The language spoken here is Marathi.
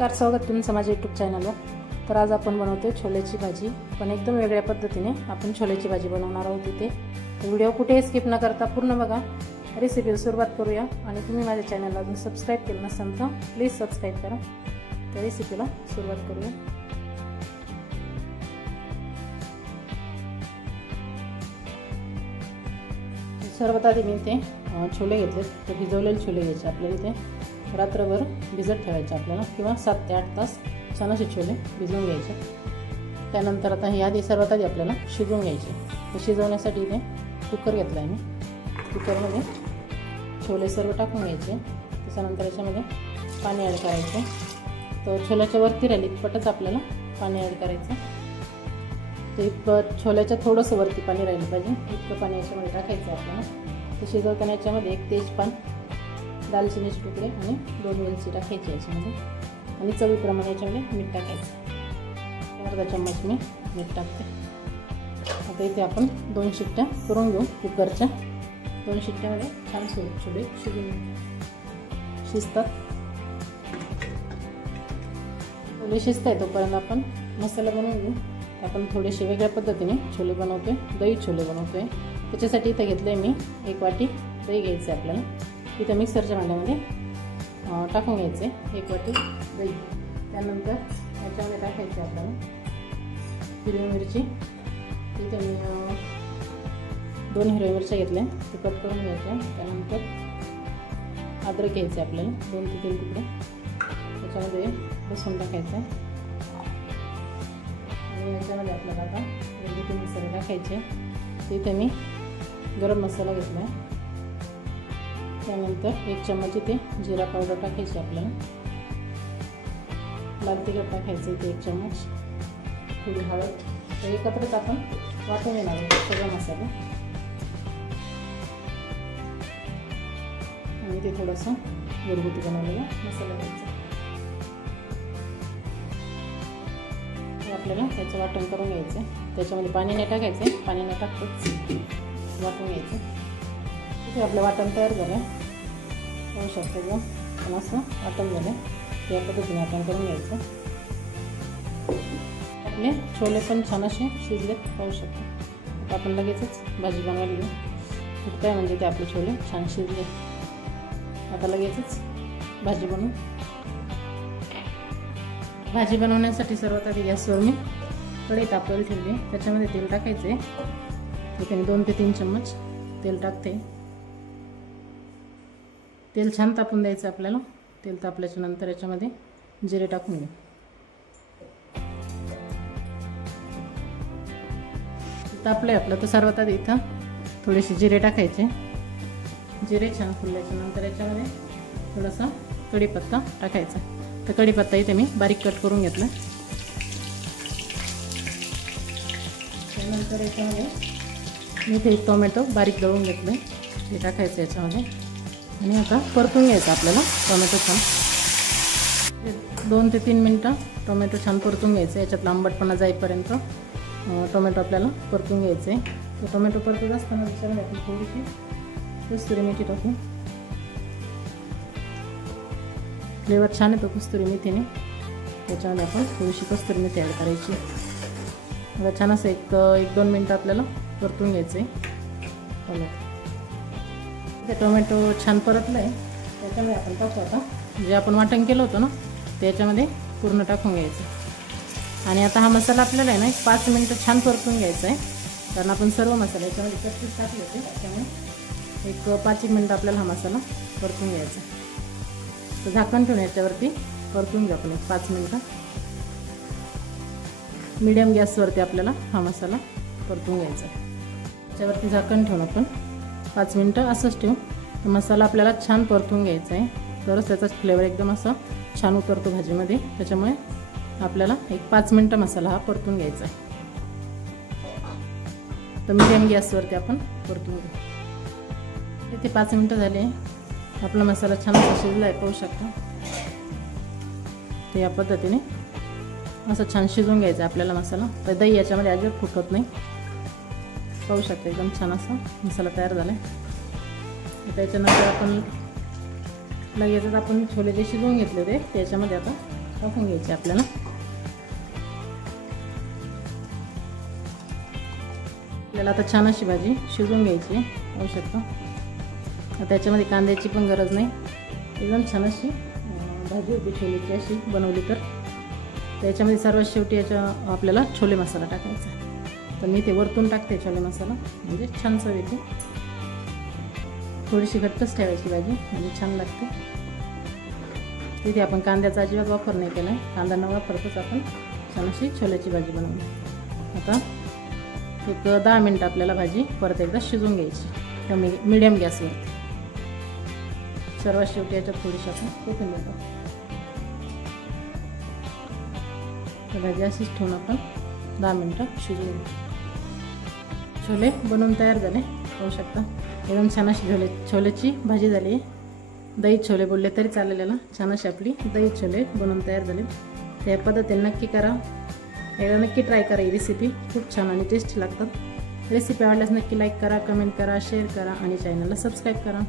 नमस्कार, स्वागत तुमचं माझ्या यूट्यूब चॅनलवर। तर आज आपण बनवतोय छोलेची भाजी, पण एकदम वेगळ्या पद्धतीने आपण छोलेची भाजी बनवणार आहोत। इथे व्हिडिओ कुठेही स्किप न करता पूर्ण बघा। रेसिपीला सुरुवात करूया। आणि तुम्ही माझ्या चॅनलला अजून सबस्क्राइब केलं नसेल तर प्लीज सबस्क्राइब करा। तर रेसिपीला सुरुवात करूया। सर्वात आधी मी इथे छोले घेतले। तर भिजवलेले छोले घ्यायचे आपल्याला। इथे रात्रभर भिजत ठेवायचे आपल्याला, किंवा 7 ते 8 तास छान असे छोले भिजवून घ्यायचे। त्यानंतर आता हे आधी सर्वात आधी आपल्याला शिजवून घ्यायचे। तर शिजवण्यासाठी इथे कुकर घेतला आहे मी। कुकरमध्ये छोले सर्व टाकून घ्यायचे। त्याच्यानंतर याच्यामध्ये पाणी ॲड करायचं। तर छोल्याच्या वरती राहिली इतपतच आपल्याला पाणी ॲड करायचं। तर इतकं छोल्याच्या थोडंसं वरती पाणी राहिलं पाहिजे, इतकं पाणी याच्यामध्ये टाकायचं आपल्याला। तर शिजवताना याच्यामध्ये 1 तेजपान, दालचिनीचे तुकडे आणि 2 वेलची टाकायची याच्यामध्ये। आणि चवीप्रमाणे याच्यामध्ये मीठ टाकायचं। अर्धा चम्मच मी मीठ टाकते। आता इथे आपण 2 शिट्ट्या करून घेऊ कुकरच्या। 2 शिट्ट्यामध्ये छान छोले शिजतात। छोले शिजताय तोपर्यंत आपण मसाला बनवून घेऊ। आपण थोडेसे वेगळ्या पद्धतीने छोले बनवतोय, दही छोले बनवतोय। त्याच्यासाठी इथे घेतले मी 1 वाटी दही घ्यायचं आपल्याला। इथे मिक्सरच्या भांड्यामध्ये टाकून घ्यायचे 1 वाटी दही। त्यानंतर याच्यामध्ये टाकायचे आपल्याला हिरवी मिरची। इथे मी 2 हिरव्या मिरच्या घेतल्या, ते कट करून घ्यायच्या। त्यानंतर अद्रक घ्यायचे आपल्याला 2 ते 3 तुकडे। त्याच्यामध्ये लसूण टाकायचं आणि याच्यामध्ये आपल्याला आता वेगवेगळे मसाले टाकायचे। इथे मी गरम मसाला घेतला आहे। त्यानंतर 1 चम्मच इथे जिरा पावडर टाकायची आपल्याला। लाल तिखट टाकायचं इथे 1 चम्मच, थोडी हळद। तर एकत्रच आपण वाटून घेणार आहोत सगळे मसाले। आणि इथे थोडंसं घरगुती बनवलेला मसाला घ्यायचा। आपल्याला त्याचं वाटण करून घ्यायचं। त्याच्यामध्ये पाणी नाही टाकायचं, पाणी नाही टाकतच वाटून घ्यायचं। इथे आपलं वाटण तयार झालं, पाहू शकतो एकदम पण असं वाटण झालं। त्या पद्धतीने वाटण करून घ्यायचं। आपले छोले पण छान असे शिजलेत, पाहू शकतो। आपण लगेचच भाजी बनवायला घेऊ। फुटकाय म्हणजे ते आपले छोले छान शिजले। आता लगेचच भाजी बनवू। भाजी बनवण्यासाठी सर्वात आधी गॅसवर मी कढई तापवायला ठेवली। त्याच्यामध्ये तेल टाकायचे। इथे 2 ते 3 चम्मच तेल टाकते। तेल छान तापून द्यायचं आपल्याला। तेल तापल्याच्या नंतर याच्यामध्ये जिरे टाकून घेऊ। तापले आपलं, तर सर्वात आधी इथं थोडेसे जिरे टाकायचे। जिरे छान फुलल्याच्या नंतर याच्यामध्ये थोडासा कढीपत्ता टाकायचा। तर कढीपत्ता इथे मी बारीक कट करून घेतला। त्यानंतर याच्यामध्ये मी इथे टोमॅटो बारीक दळून घेतले, ते टाकायचं याच्यामध्ये। आणि आता परतून घ्यायचं आपल्याला टोमॅटो छान। 2 ते 3 मिनटं टोमॅटो छान परतून घ्यायचं। याच्यात आंबटपणा जाईपर्यंत टोमॅटो आपल्याला परतून घ्यायचे। तर टोमॅटो परतून असताना त्याच्यामध्ये आपण थोडीशी कस्तुरी मेथी टाकू। फ्लेवर छान येतो कस्तुरी मेथीने। त्याच्यामध्ये आपण थोडीशी कस्तुरी मेथी ॲड करायची। आता छान असं 1-2 मिनटं आपल्याला परतून घ्यायचं आहे। ते टोमॅटो छान परतलं आहे। त्याच्यामध्ये आपण टाकू आता जे आपण वाटण केलं होतं ना, त्याच्यामध्ये पूर्ण टाकून घ्यायचं। आणि आता हा मसाला आपल्याला आहे ना 5 मिनटं छान परतून घ्यायचा आहे, कारण आपण सर्व मसाले याच्यामध्ये कच्चेच टाकले होते। त्याच्यामुळे 5 मिनटं आपल्याला हा मसाला परतून घ्यायचा। तर झाकण ठेवून याच्यावरती परतून घेऊ आपण 5 मिनटं। मीडियम गॅसवरती आपल्याला हा मसाला परतून घ्यायचा। त्याच्यावरती झाकण ठेवून आपण 5 मिनटं असंच ठेवू। तर मसाला आपल्याला छान परतून घ्यायचा आहे, तरच त्याचा फ्लेवर एकदम असा छान उतरतो भाजीमध्ये। त्याच्यामुळे आपल्याला 5 मिनटं मसाला हा परतून घ्यायचा आहे। तर मीडियम गॅसवरती आपण परतून घेऊ। इथे 5 मिनटं झाले, आपला मसाला छान असा शिजला आहे, पाहू शकता। तर या पद्धतीने असं छान शिजवून घ्यायचं आपल्याला मसाला। तर दही याच्यामध्ये अजिबात फुटत नाही, पाहू शकता। एकदम छान असा मसाला तयार झाला आहे। त्याच्यानंतर आपण लगेचच आपण छोले जे शिजवून घेतले होते त्याच्यामध्ये आता टाकून घ्यायची आपल्याला. आपल्याला आता छान अशी भाजी शिजवून घ्यायची होऊ शकतो. त्याच्यामध्ये कांद्याची पण गरज नाही, एकदम छान अशी भाजी होती छोलेची अशी बनवली तर. त्याच्यामध्ये सर्वात शेवटी याच्या आपल्याला छोले मसाला टाकायचा. तर मी ते वरतून टाकते छोले मसाला, म्हणजे छान चव येते. थोडीशी घट्टच ठेवायची भाजी म्हणजे छान लागते. तिथे आपण कांद्याचा अजिबात वापर नाही केला आहे, कांदा न वापरताच आपण छान अशी छोल्याची भाजी बनवली. आता एक 10 मिनटं आपल्याला भाजी परत एकदा शिजवून घ्यायची कमी मीडियम गॅसवरती. सर्वात शेवटी याच्यात थोडीशी आपण कोथिंबीर टाकू. भाजी अशीच ठेवून आपण 10 मिनटं शिजवून घेऊ. छोले बनवून तयार झाले होऊ शकता. एकदम छान अशी छोलेची भाजी झाली. दही छोले बोलले तरी चालेल याला. छान अशी आपली दही छोले बनवून तयार झाले. त्या पद्धतीने नक्की करा, एकदा नक्की ट्राय करा. ही रेसिपी खूप छान आणि टेस्टी लागतात. रेसिपी आवडल्यास नक्की लाईक करा, कमेंट करा, शेअर करा आणि चॅनलला सबस्क्राईब करा.